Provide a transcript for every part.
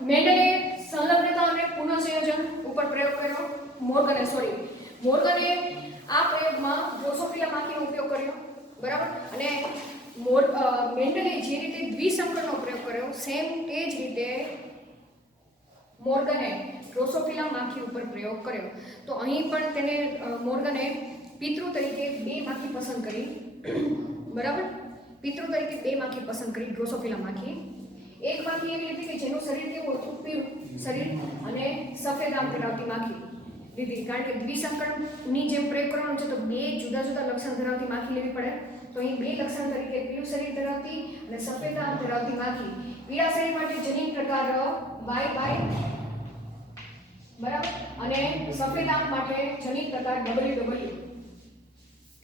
મેન્ડલે સંલગ્નતા અને પુનઃસંયોજન ઉપર પ્રયોગ કર્યો. મોર્ગને આ પ્રયોગમાં ડ્રોસોફિલા માખીનો ઉપયોગ કર્યો, બરાબર. અને મેન્ડલે જે રીતે દ્વિસંકરણનો પ્રયોગ કર્યો, સેમ તે જ રીતે મોર્ગને ડ્રોસોફિલા માખી ઉપર પ્રયોગ કર્યો. તો અહીં પણ તેને મોર્ગને પિતૃ તરીકે 2 માખી પસંદ કરી, બરાબર. પિતૃ તરીકે 2 માખી પસંદ કરી, ડ્રોસોફિલા માખી. એક માખી એવી હતી કે જેનું શરીર કેવું હતું, પીળું શરીર અને સફેદ આમ ધરાવતી માખી લીધી, કારણ કે દ્વિસંકરણની જેમ પ્રયોગ કરવાનો છે તો 2 જુદા જુદા લક્ષણ ધરાવતી માખી લેવી પડે. તો અહીં 2 લક્ષણ તરીકે પીળું શરીર ધરાવતી અને સફેદ આમ ધરાવતી માખી. પીળા શરીર માટે જનીન પ્રકાર YY, બરાબર, અને સફેદ આંખ માટે જનીન પ્રકાર WW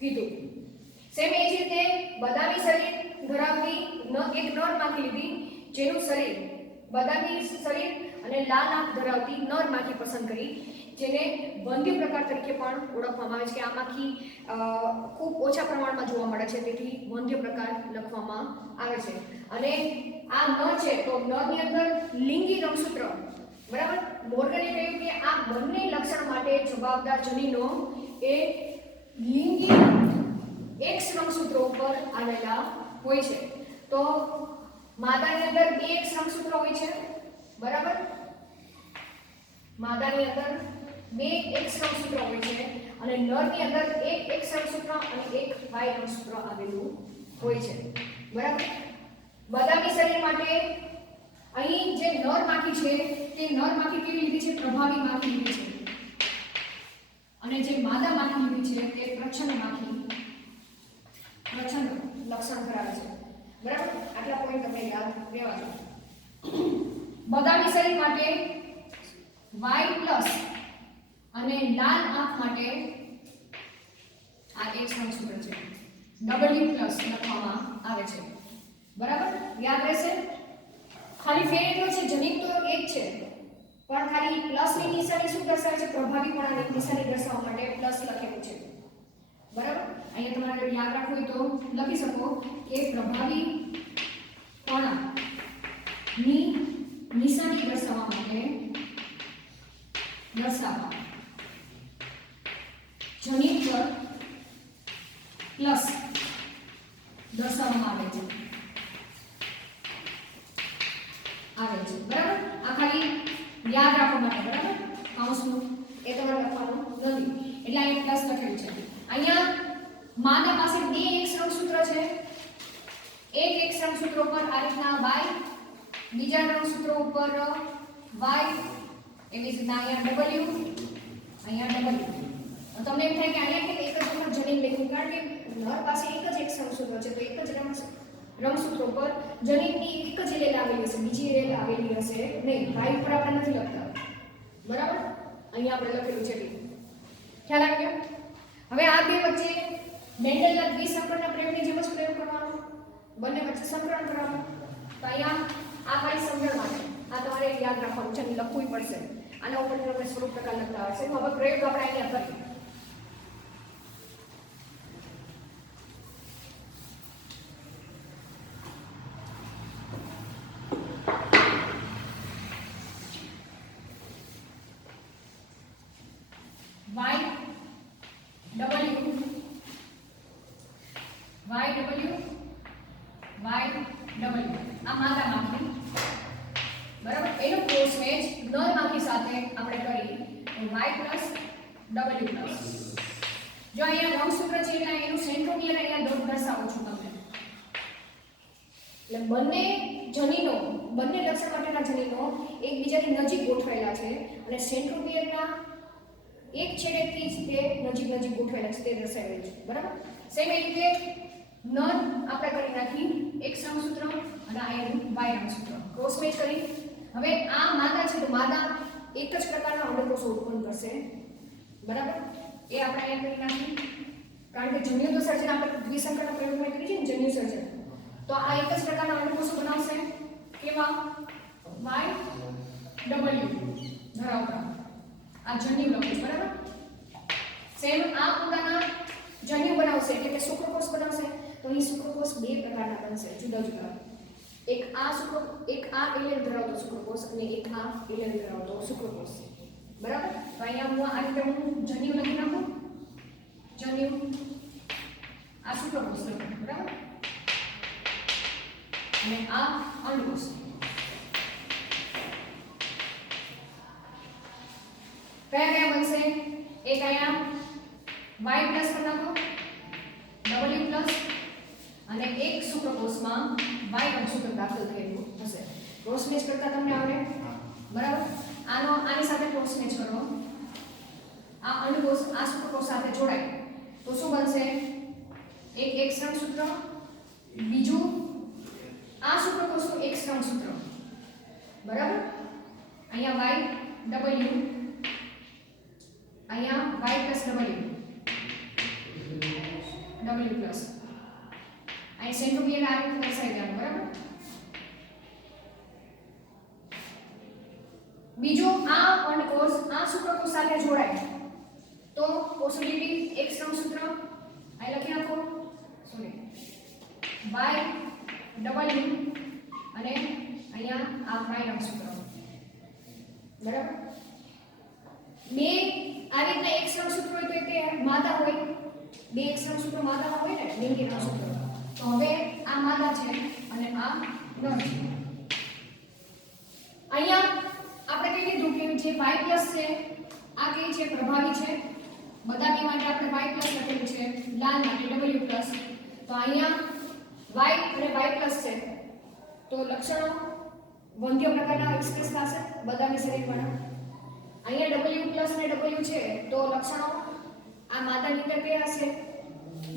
કીધું. સેમ એ જ રીતે બદામી શરીર ધરાવતી એક નર માખી લીધી, જેનું શરીર બદામી શરીર અને લાલ આંખ ધરાવતી નર માખી પસંદ કરી, જેને વંધ્ય પ્રકાર તરીકે પણ ઓળખવામાં આવે છે કે આ માખી ખૂબ ઓછા પ્રમાણમાં જોવા મળે છે, તેથી વંધ્ય પ્રકાર લખવામાં આવે છે. અને આ નર છે તો નરની અંદર લિંગી રંગસૂત્ર, બરાબર. મોર્ગને કહ્યું કે આ બંને લક્ષણ માટે જવાબદાર જનીનો એ લિંગી X રંગસૂત્રો ઉપર આવેલા હોય છે. તો માદાની અંદર 2 X રંગસૂત્રો હોય છે, બરાબર. માદાની અંદર 2 X રંગસૂત્રો હોય છે અને નરની અંદર એક X રંગસૂત્ર અને એક Y રંગસૂત્ર આવેલું હોય છે, બરાબર. બદામી શરીર માટે અહીં જે નર માખી છે તે નર માખી કેવી લીધી છે, પ્રભાવી માખી લીધી છે, અને જે માદા માખી લીધી છે તે પ્રચ્છન્ન માખી, પ્રચ્છન્ન લક્ષણ ધરાવે છે, બરાબર. આટલા પોઈન્ટ તમને યાદ રહેવા જોઈએ. બદામી શરીર માટે Y+ અને લાલ આંખ માટે આ એક રંગસૂત્ર છે, W+ લખવામાં આવે છે, બરાબર. યાદ રહેશે. ખાલી ફેર એટલો છે, જનીન તો એક છે, પણ ખાલી પ્લસની નિશાની શું દર્શાવે છે, પ્રભાવીપણાની નિશાની દર્શાવવા માટે પ્લસ લખેલું છે, બરાબર. અહીંયા તમારે યાદ રાખવું હોય તો લખી શકો કે પ્રભાવીપણાની નિશાની દર્શાવવા માટે જનીન પર પ્લસ દર્શાવવામાં આવે છે, બરાબર. આ ખાલી યાદ રાખવા માટે, બરાબર. કૌંસનું એ તમારે લખવાનું નથી, એટલે અહીંયા પ્લસ લખેલું છે. અહીંયા માદા પાસે 2 X રંગસૂત્ર છે, એક X રંગસૂત્ર ઉપર આ રીતના Y, બીજા રંગસૂત્ર ઉપર Y, એવી રીતના અહીંયા W, અહીંયા W. તમને એમ થાય કે અહીંયા કે એક જ વખત જનીન લેવું, કારણ કે નર પાસે એક જ X રંગસૂત્ર છે, તો એક જ રંગસૂત્ર ઉપર જનીનની એક જ એલેલ આવેલી હશે, બીજી એલેલ આવેલી હશે નહીં. Y ઉપર આપણે નથી લખતા, બરાબર. અહીંયા આપણે લખેલું છે, ખ્યાલ આવ્યો. હવે આ બે વચ્ચે મેન્ડલના દ્વિસંકરણના પ્રયોગની જેમ જ પ્રયોગ કરવાનો, બંને વચ્ચે સંકરણ કરવાનું. તો અહીંયા આ ખાલી સમજણ માટે આ તમારે યાદ રાખવાનું છે, લખવું પડશે. આના ઉપર તમને સ્વરૂપ પ્રકાર લખતા આવશે. હવે પ્રયોગ આપણે અહીંયા કરીએ. આ માદા માખી, બરાબર. એનો ક્રોસ મેચ નર માખી સાથે આપણે કરી તો Y+W+. જો અહીંયા રંગસૂત્ર છે એટલે એનું સેન્ટ્રોમિયર અહીંયા ડોટ દર્શાવું છું તમને. એટલે બંને જનીનો, બંને લક્ષણ માટેના જનીનો એકબીજાની નજીક ગોઠવાયેલા છે અને સેન્ટ્રોમિયરના એક છેડેથી જ તે નજીક ગોઠવાયેલા છે તે દર્શાવેલું છે, બરાબર. સેમ એ રીતે નર આપણે કરી નાખી એક રંગસૂત્ર અને આ એનું Y રંગસૂત્ર ક્રોસ મેચ કરી. હવે આ માદા છે તો માદા એક જ પ્રકારના અંડકોષો ઉત્પન્ન કરશે, બરાબર. એ આપણે અહીંયા કરી નાખી, કારણ કે જન્યુઓ સર્જન આપણે દ્વિસંકરના પ્રયોગમાં કરી છે ને, જન્યુ સર્જન. તો આ એક જ પ્રકારના અંડકોષો બનાવશે, કેવા YW ધરાવતા આ જન્યુ લખે, બરાબર. સેમ આ પોતાના જન્યુ બનાવશે એટલે કે શુક્રકોષ બનાવશે. તો અહીં શુક્રકોષ 2 પ્રકારના બનશે, જુદા જુદા. એક આ એલેલ ધરાવતો શુક્રકોષ અને એક આ 11 ધરાવતો શુક્રકોષ છે. બરાબર. તો અહીંયા હું આ રીતે હું જન્યુ લખી નાખું. જન્યુ આ શુક્રકોષ છે. બરાબર. અને આ અંડકોષ. કયા કયા બનશે? એક અહીંયા y પ્લસ કરી નાખો, w પ્લસ, અને એક શુક્રકોષમાં y અંશુતક દાખલ થયેલું હશે. ક્રોસ મેચ કરતા તમને આવડે? બરાબર. આની સાથે ક્રોસ મેચ કરો. આ અંડકોષ આ શુક્રકોષ સાથે જોડાય તો શું બનશે? એક એક સૂત્ર, બીજું આ શુક્રકોષનું એક સૂત્ર. બરાબર. અહીંયા y w, અહીંયા y પ્લસ w પ્લસ, અહીં સેન્ટ્રોમિયર આ રીતે દર્શાવી દેવાનું. બરાબર. બીજો આ અંડકોષ આ શુક્રકોષ સાથે જોડાય તો પોસિબિલિટી એક સૂત્ર અહીં લખી નાખો. સોરી, y w અને અહીંયા આ y સૂત્ર. બરાબર. બે આ રીતના એક સૂત્ર હોય તો તે માદા હોય. બે એક સૂત્ર માદા હોય ને, લિંગી સૂત્ર. તો હવે આ માદા છે અને આ નર છે. અહીંયા આપણે કહી દીધું કે જે y પ્લસ છે આ કઈ છે? પ્રભાવી છે. બદામી માટે આપણે y પ્લસ લખેલું છે, લાલ માટે w પ્લસ. તો અહીંયા y અને y પ્લસ છે તો લક્ષણો વંધ્ય પ્રકારના એક્સપ્રેસ થશે બદામી શરીરવાળા. અહીંયા w પ્લસ અને w છે તો લક્ષણો આ માદાની અંદર કયા હશે?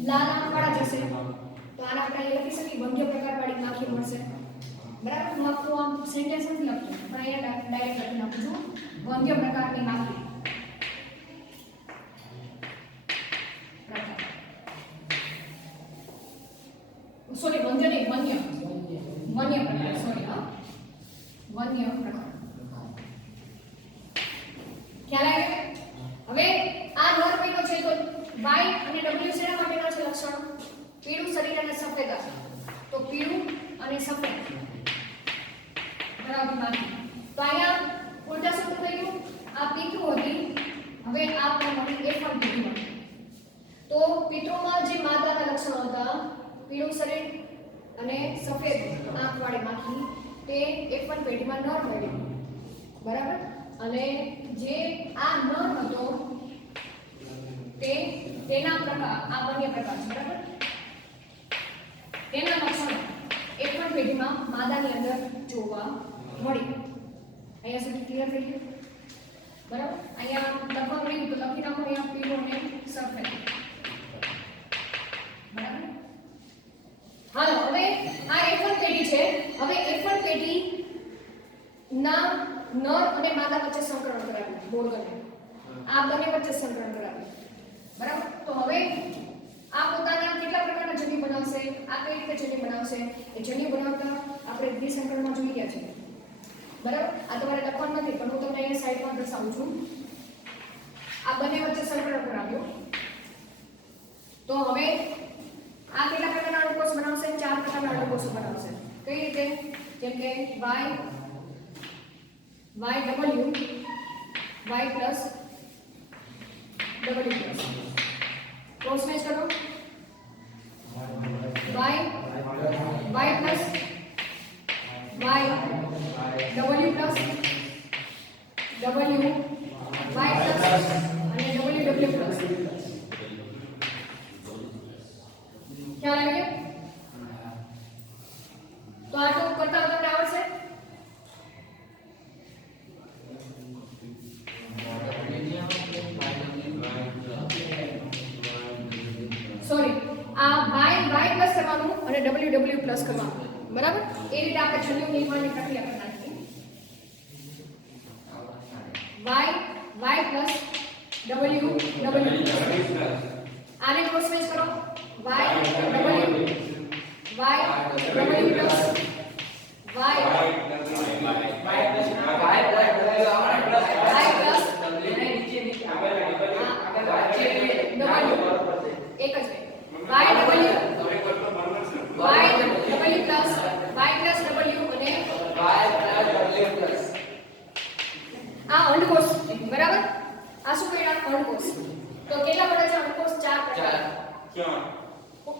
લાલ આંખવાળા જશે. તો આને આપણે લખી શકીએ વંધ્ય પ્રકારવાળી માખી મળશે. બરાબર. હું આખું આમ સેન્ટેન્સ નથી લખતો પણ અહીંયા ડાયરેક્ટ લખી નાખું છું વંધ્ય પ્રકારની માખી. સોરી, વંધ્ય નહીં, વન્ય પ્રકાર. સોરી, હા, વન્ય પ્રકાર. ખ્યાલ આવે? હવે આ નર પેટો છે તો y અને w શેના માટેના છે લક્ષણો? પીળું શરીર અને સફેદ આંખ. તો પીળું અને સફેદ ધરાવતી માખી. તો અહીંયા ઉલટા શું થઈ ગયું? આ પિતૃ હતી, હવે આ પણ મળી F1 પેઢીમાં. તો પિતૃમાં જે માદાના લક્ષણો હતા પીળું શરીર અને સફેદ આંખવાળી માખી તે F1 પેઢીમાં નર મળ્યું. બરાબર. અને જે આ નર હતો તેના પ્રકાર આ બંને પ્રકાર છે. બરાબર. તેના લક્ષણો F1 પેઢીમાં માદાની અંદર જોવા મળી. અહીંયા સુધી ક્લિયર થઈ ગયું? બરાબર. અહીંયા લખવા મળ્યું તો લખી નાખો અહીંયા પીળો અને સફેદ. બરાબર. હાલો, હવે આ F1 પેઢી છે. હવે F1 પેઢી ના નર અને માદા વચ્ચે સંકરણ કરાવ્યું બોર્ગને. આ બંને વચ્ચે સંકરણ કરાવ્યું. બરાબર. તો હવે આ પોતાના કેટલા પ્રકારના જન્યુ બનાવશે? આ કઈ રીતે જન્યુ બનાવશે? એ જન્યુ બનાવતા આપણે દ્વિસંકરણમાં જોઈ ગયા છે. બરાબર. આ તમારે લખવાનું નથી પણ હું તમને અહીંયા સાઈડમાં દર્શાવું છું. આ બંને વચ્ચે સંકરણ કરાવ્યું. તો હવે આ કેટલા પ્રકારના અંડકોષ બનાવશે? 4 પ્રકારના અંડકોષ બનાવશે. કઈ રીતે? જેમ કે y w y plus w plus. Cross match કરો. y plus y w plus w y plus અને w પ્લસ. ખ્યાલ આવી ગયો? તો આટલું કરતા તમને આવડશે? સોરી, આ y પ્લસ કરવાનું અને w પ્લસ કરવાનું. બરાબર. એ રીતે આપણે જન્યુ નિર્માણની પ્રક્રિયા કરી નાખીએ. y પ્લસ w આને ક્રોસ મેચ કરો. y પ્લસ એક જ y w અને અંડકોષ. તો કેટલા મળે છે અંડકોષ? 4 પ્રકાર. ક્યાં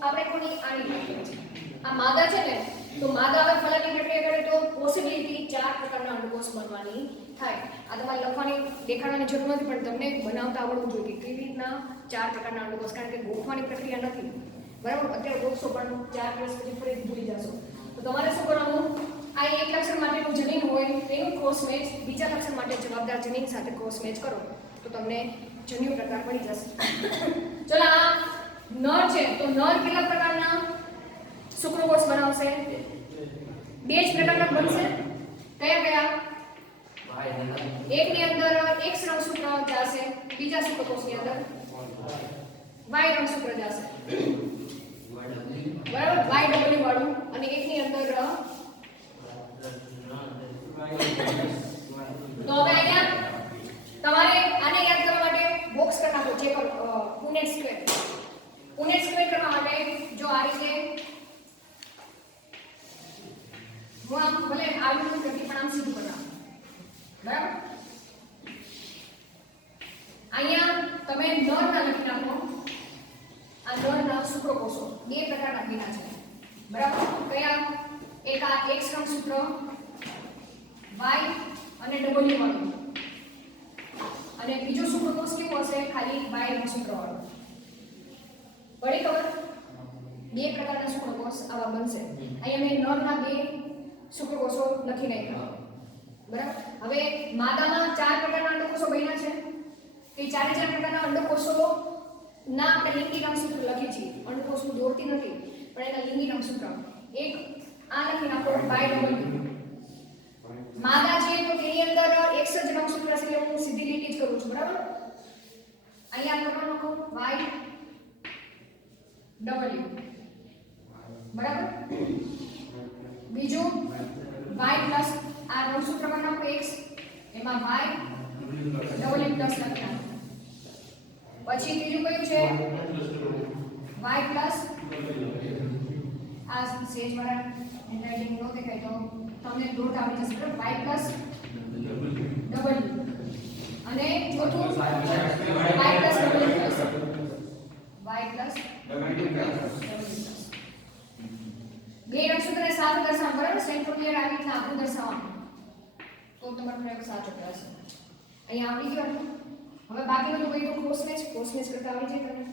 આપણે કોની આની વાત કરીએ છીએ. આ માદા છે ને, તો માદા હવે ફલનની પ્રક્રિયા કરે તો પોસિબિલિટી 4 પ્રકારના અંડકોષ બનવાની થાય. આ તમારે લખવાની દેખાડવાની જરૂર નથી, પણ તમને બનાવતા આવડવું જોઈએ કે કેવી રીતના 4 પ્રકારના અંડકોષ, કારણ કે ગોઠવાની પ્રક્રિયા નથી. બરાબર? અત્યારે ગોઠશો પણ 4 દિવસ પછી ફરી ભૂલી જશો. તો તમારે શું કરવાનું? આ એક લક્ષણ માટેનું જનીન હોય તેનું ક્રોસ મેચ બીજા લક્ષણ માટે જવાબદાર જનીન સાથે ક્રોસ મેચ કરો તો તમને જન્યુ પ્રકાર મળી જશે. ચલો આ નર છે, તો નર કેટલા પ્રકારના શુક્રકોષ બનાવશે? 2 જ પ્રકારના બનશે. કયા કયા? એકની અંદર X રંગસૂત્ર જશે, બીજા શુક્રકોષની અંદર Y રંગસૂત્ર જશે. બરાબર? YW વાળું, અને એકની અંદર તો હવે અહીંયા તમારે આને યાદ કરવા માટે બોક્સ કરી નાખો. જે પુનેટ સ્ક્વેર. પુનેટ સ્ક્વેર કરવા માટે જો આ રીતે હું આમ ભલે આવું કરતી પણ આમ સીધું બનાવો. બરાબર? અહીંયા તમે નરના લખી નાખો. આ નરના શુક્રકોષો 2 પ્રકારના બન્યા છે. બરાબર? કયા? એક આ X રંગસૂત્ર Y અને W વાળું, અને બીજો શુક્રકોષ કેવો હશે? ખાલી Y રંગસૂત્ર વાળો. પડી ખબર? 2 પ્રકારના શુક્રકોષ આવા બનશે. અહીંયા મેં નરના 2 શુક્રકોષો લખી નાખ્યા. બરાબર? હવે માદામાં 4 પ્રકારના અંડકોષો બન્યા છે. એ 4 પ્રકારના અંડકોષો ના આપણે લિંગી રંગસૂત્ર લખી છે. અંડકોષ હું દોરતી નથી, પણ એના લિંગી રંગસૂત્ર એક આ લખી નાખો YW. માદા છે તો તેની અંદર X જ રંગસૂત્ર છે, એટલે હું સીધી લીટી જ કરું છું. બરાબર? અહીંયા કરવાનો કહું YW. બરાબર? બીજું Y પ્લસ આ રંગસૂત્ર માં નાખો X, એમાં YW પ્લસ લખી નાખો. પછી ત્રીજું કયું છે? Y પ્લસ આ સેજ વાળા હેન્ડરાઇટિંગ નો દેખાય તો તમને દોરતા આવડી જશે. બરાબર? Y પ્લસ W, અને ચોથું Y plus W plus Y plus W plus. 2 રંગસૂત્રને સાથે દર્શાવવાનું. બરાબર? સેન્ટ્રોમિયર આવી રીતના આખું દર્શાવવાનું, તો તમારો પ્રયોગ સાચો કહેશે. અહીંયા આવડી ગયો. હવે બાકી બધું કઈ તો ક્રોસ મેચ કરતા આવડી જાય તમને.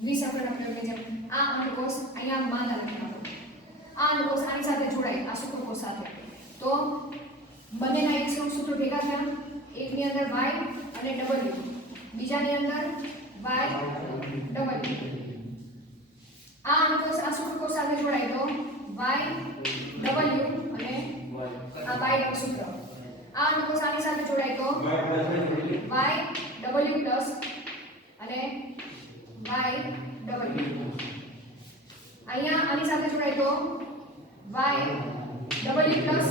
દ્વિસંકરના પ્રયોગની જેમ આ અંડકોષ અહીંયા માદા લખી નાખો. આ અંડકોષ આની સાથે જોડાય આ શુક્રકોષ સાથે, તો બંનેના X રંગસૂત્રો ભેગા થયા. એકની અંદર Y અને W, બીજાની અંદર YW. આ અંડકોષ આ શુક્રકોષ સાથે જોડાય તો YW અને આ Y રંગસૂત્ર. આ અંડકોષ આની સાથે જોડાય તો YW પ્લસ અને YW. અહીંયા આની સાથે જોડાય તો YW પ્લસ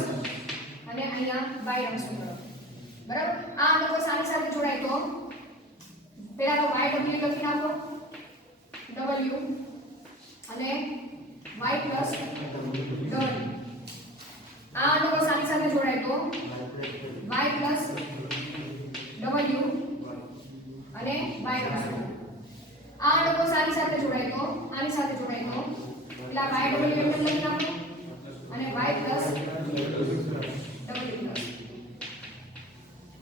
અને અહીંયા Y રંગસૂત્ર. બરાબર? આ અંડકોષ આની સાથે જોડાય તો પહેલા તો YW લખી નાખો, W અને Y પ્લસ W. આ અંડકોષ આની સાથે જોડાય તો Y પ્લસ W અને Y રંગસૂત્ર. આ અંડકોષ આની સાથે જોડાય તો પેલા YW લખી નાખો અને Y પ્લસ W પ્લસ.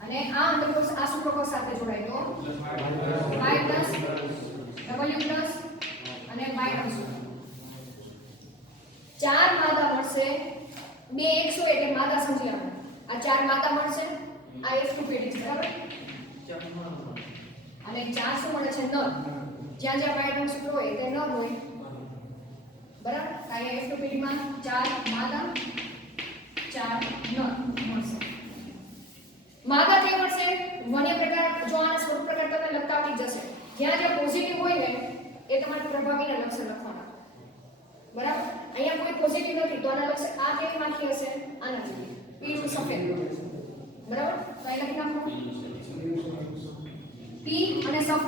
અને આ અંડકોષ આ શુક્રકોષ સાથે જોડાય તો Y પ્લસ W પ્લસ અને Y રંગસૂત્ર. 4 માદા મળશે. 2 X હોય એટલે માદા સમજી આપણે. આ 4 માદા મળશે. આ F2 પેઢી છે. બરાબર? અને 4 શું મળે છે? નર. જ્યાં જ્યાં Y રંગસૂત્ર હોય તે નર હોય. બરાબર? આ F2 પેઢીમાં 4 માદા 4 નર મળશે. માદા તે મળશે વન્ય પ્રકાર. જો આના સ્વરૂપ પ્રકાર તમે લખતા આવડી જશે. જ્યાં જ્યાં પોઝિટિવ હોય ને એ તમારે પ્રભાવીના લક્ષણ લખવાના. બરાબર? અહીંયા કોઈ પોઝિટિવ નથી તો આના લક્ષણ આ કેવી માખી હશે? આના જેવી પીળું સફેદ. બરાબર? તો અહીં લખી નાખો P અને સ લખો.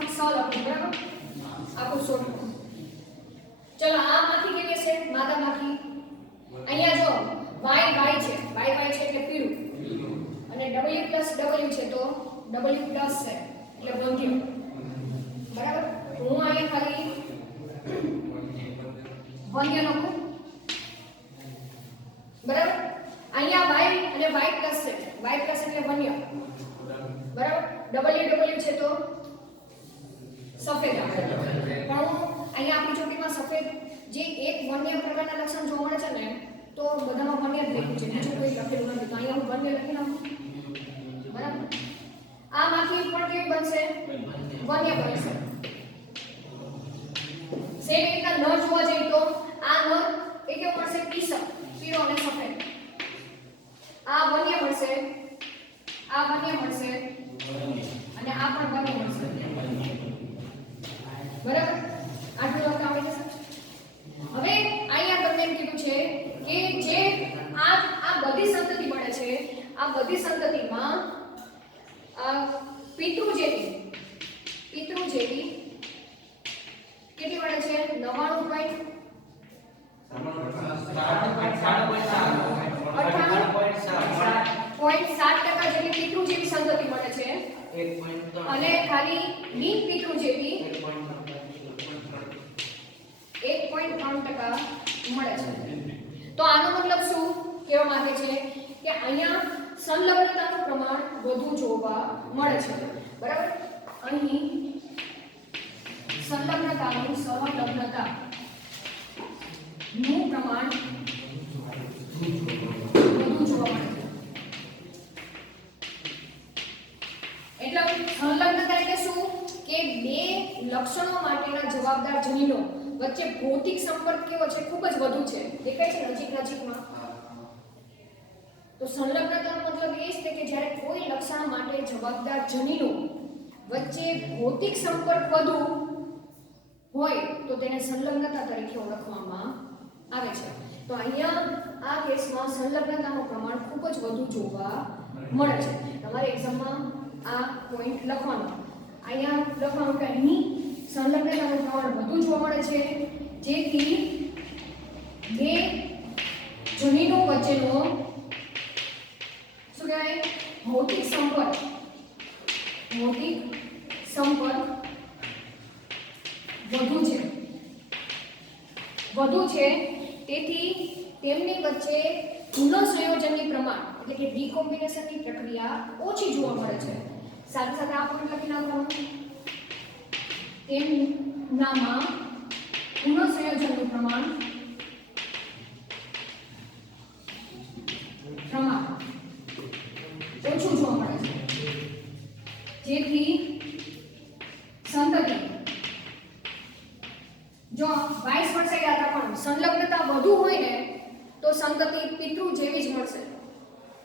બરાબર? આખું શોર્ટ. ચલો આ માખી કેવી હશે? માદા માખી. અહીંયા જો Y છે, Y છે એટલે પીળું, અને W છે તો W છે. એટલે વંધ્ય. બરાબર? હું અહીંયા ખાલી વંધ્ય લખું. બરાબર? અહીંયા y અને y પ્લસ છે. y પ્લસ એટલે વન્ય. બરાબર? w છે તો સફેદ આવે. પણ અહીંયા આપણી ચોપડીમાં સફેદ જે એક વન્ય પ્રકારના લક્ષણ જોવા મળે છે ને તો બધામાં વન્ય જ લખ્યું છે, બીજું કોઈ લખેલું નથી. તો અહીંયા હું વન્ય લખી નાખું. બરાબર? આમાંથી પણ કેવી બનશે? વન્ય બનશે. સેમ રીતના નર જોવા જઈએ તો આ નર એ કેવો મળશે? પીળો અને સફેદ. આ વન્ય મળશે, આ વન્ય મળશે અને આ પણ વન્ય મળશે. બરાબર? આટલું લખતા આવડી જશે. હવે અહીંયા તમને એમ કીધું છે કે જે આ બધી સંતતિ મળે છે, આ બધી સંતતિમાં પિતૃ જેવી કેટલી મળે છે? 99.7% જેટલી પિતૃ જેવી સંતતિ મળે છે અને ખાલી બિન પિતૃ જેવી 1.3% મળે છે. તો આનો મતલબ શું કહેવા માંગે છે કે અહીંયા સંલગ્નતાનું પ્રમાણ વધુ જોવા મળે છે. બરાબર? અહીં સંલગ્નતાનું પ્રમાણ વધુ જોવા મળે છે. એટલે સંલગ્નતા એટલે શું કે બે લક્ષણો માટેના જવાબદાર જનીનો વચ્ચે ભૌતિક સંપર્ક કેવો છે? ખૂબ જ વધુ છે. દેખાય છે નજીકમાં. તો સંલગ્નતાનો મતલબ એ છે કે જ્યારે કોઈ લક્ષણ માટે જવાબદાર જનીનો વચ્ચે ભૌતિક સંપર્ક વધુ હોય તો તેને સંલગ્નતા તરીકે ઓળખવામાં આવે છે. તો અહીંયા આ કેસમાં સંલગ્નતાનું પ્રમાણ ખૂબ જ વધુ જોવા મળે છે. તમારે એક્ઝામમાં આ પોઈન્ટ લખવાનો. અહીંયા લખવાનું કે અહીં સંલગ્નતાનું પ્રમાણ વધુ જોવા મળે છે જેથી બે જનીનો વચ્ચેનો શું કહેવાય? ભૌતિક સંપર્ક વધુ છે તેથી તેમની વચ્ચે પુનઃસંયોજનની પ્રમાણ એટલે કે રિકોમ્બિનેશનની પ્રક્રિયા ઓછી જોવા મળે છે. સાથે સાથે આ પણ લખી નાખવાનું તેમનામાં પુનઃસંયોજનનું પ્રમાણ ઓછું જોવા મળે છે જેથી સંતતિ જો વાઇસ વર્ષે યાદ રાખવાનું સંલગ્નતા વધુ હોય ને તો સંતતિ પિતૃ જેવી જ મળશે.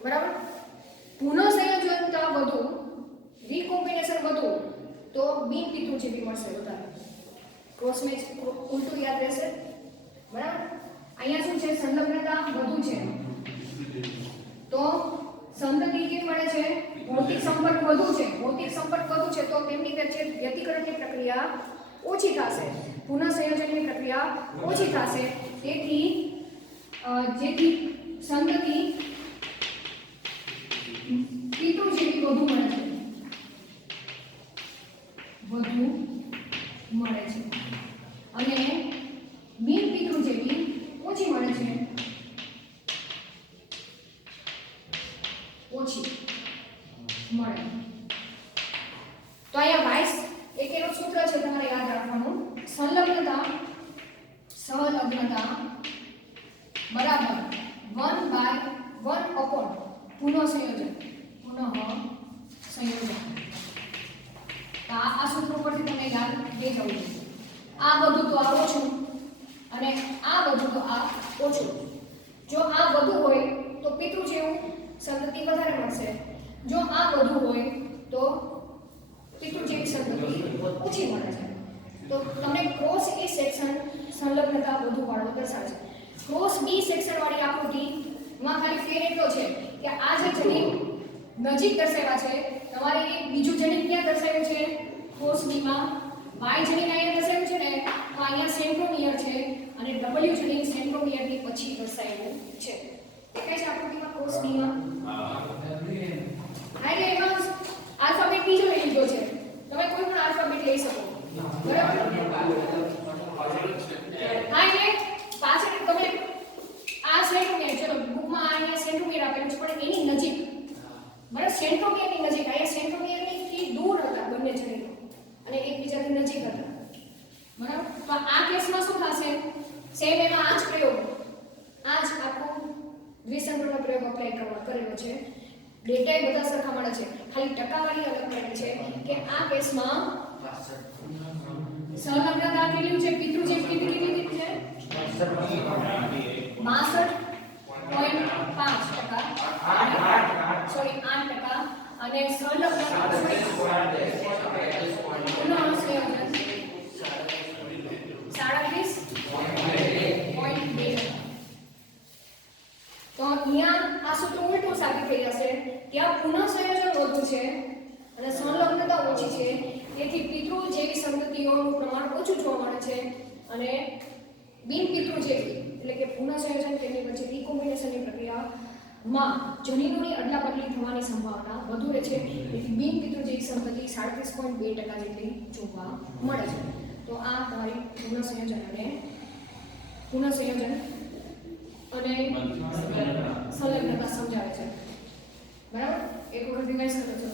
બરાબર? પુનઃસંયોજનતા વધુ, રિકોમ્બિનેશન વધુ તો બિન પિતૃ જેવી મળશે વધારે. ક્રોસ મેચ ઉલટું યાદ રહેશે. બરાબર? અહીંયા શું છે? સંલગ્નતા વધુ છે તો સંતતિ કેવી મળે છે? ભૌતિક સંપર્ક વધુ છે. તો તેમની વચ્ચે વ્યતિકરણની પ્રક્રિયા ઓછી થશે, પુનઃસંયોજનની પ્રક્રિયા ઓછી થશે જેથી સંતતિ પિતૃ જેવી વધુ મળે છે અને બિન પિતૃ જેવી ઓછી મળે છે. તો અહીંયા વાઇસ એક એનું સૂત્ર છે તમારે યાદ રાખવાનું. સંલગ્નતા બરાબર 1/1 અપોન પુનઃસંયોજન. તો આ સૂત્ર પરથી તમને યાદ રહી જવું જોઈએ. આ બધું તો આ ઓછું અને આ બધું તો આ ઓછું. જો આ વધુ હોય તો પિતૃ જેવું સંતતિ વધારે મળશે. જો આ વધુ હોય તો પિતૃ જેવી સંતતિ ઓછી મળે છે. તો તમને ક્રોસ એ સેક્શન સંલગ્નતા વધુ વાળો દર્શાવે છે. ક્રોસ બી સેક્શન વાળી આકૃતિમાં ખાલી ફેર એટલો છે કે આ જે જનીન નજીક દર્શાવ્યા છે તમારે એક બીજું જનીન ક્યાં દર્શાવ્યું છે? ક્રોસ બી માં y જનીન અહીંયા દર્શાવ્યું છે ને તો અહીંયા સેન્ટ્રોમિયર છે અને w જનીન સેન્ટ્રોમિયર ની પછી દર્શાવ્યું છે. દેખાય છે આકૃતિમાં ક્રોસ બી માં? એટલે એમાં આલ્ફાબેટ બીજો લઈ લીધો છે. તમે ડેટા બધા સરખા મળે છે, ખાલી ટકાવારી અલગ પડે છે કે આ કેસમાં સંલગ્નતા કેટલી છે, પિતૃ જેમ કેટલી છે 62.5%, સોરી 8%, અને સંલગ્નતા પુનઃ સંયોજન 37.2%. તો અહીંયા આ સૂત્ર ઉલટું સાબિત થઈ જશે. ત્યાં પુનઃ સંયોજન વધુ છે અને સંલગ્નતા ઓછી છે, તેથી પિતૃ જેવી સંતતિઓનું પ્રમાણ ઓછું જોવા મળે છે અને બિન પિતૃ જેવી એટલે કે પુનઃ સંયોજન તેની વચ્ચે રીકોમ્બિનેશનની પ્રક્રિયામાં જનીનોની અદલાબદલી થવાની સંભાવના વધુ રહે છે, તેથી બિન પિતૃ જેવી સંતતિ 37.2% જેટલી જોવા મળે છે. તો આ તમારી પુનઃ સંયોજન અને સંલગ્નતા સમજાવે છે. બરાબર, એક વખત રિવાઇઝ કરો છો.